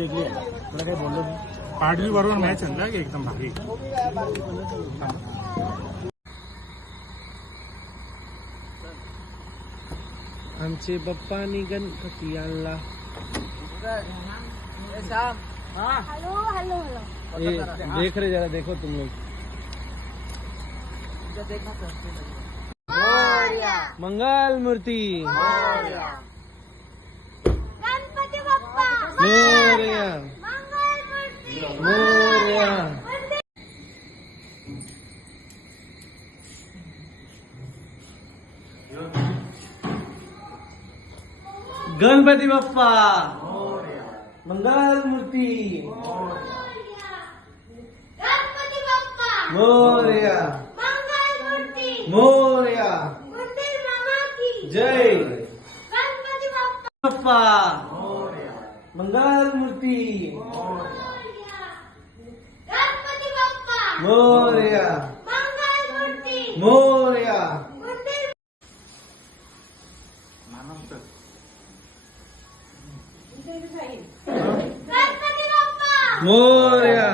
जिंकली मला काही बोललो नाही. पाडवी बरोबर मॅच आहे ना की एकदम भारी. आमचे बाप्पानी गणपती आणला. हेलो हेलो हेलो देख रहे जरा देखो तुम लोग. मंगल मूर्ती गणपती बाप्पा मोरया मंगल मूर्ती मोरया. गणपती बाप्पा मंगल मूर्ती गणपती बाप्पा मोरया मंगल मूर्ती मोरया. मंदिर मामा की जय गणपती बाप्पा बाप्पा मंगल मूर्ती गणपती बाप्पा मोरया मंगल मूर्ती मोरया. मंदिर गणपती बाप्पा मोरया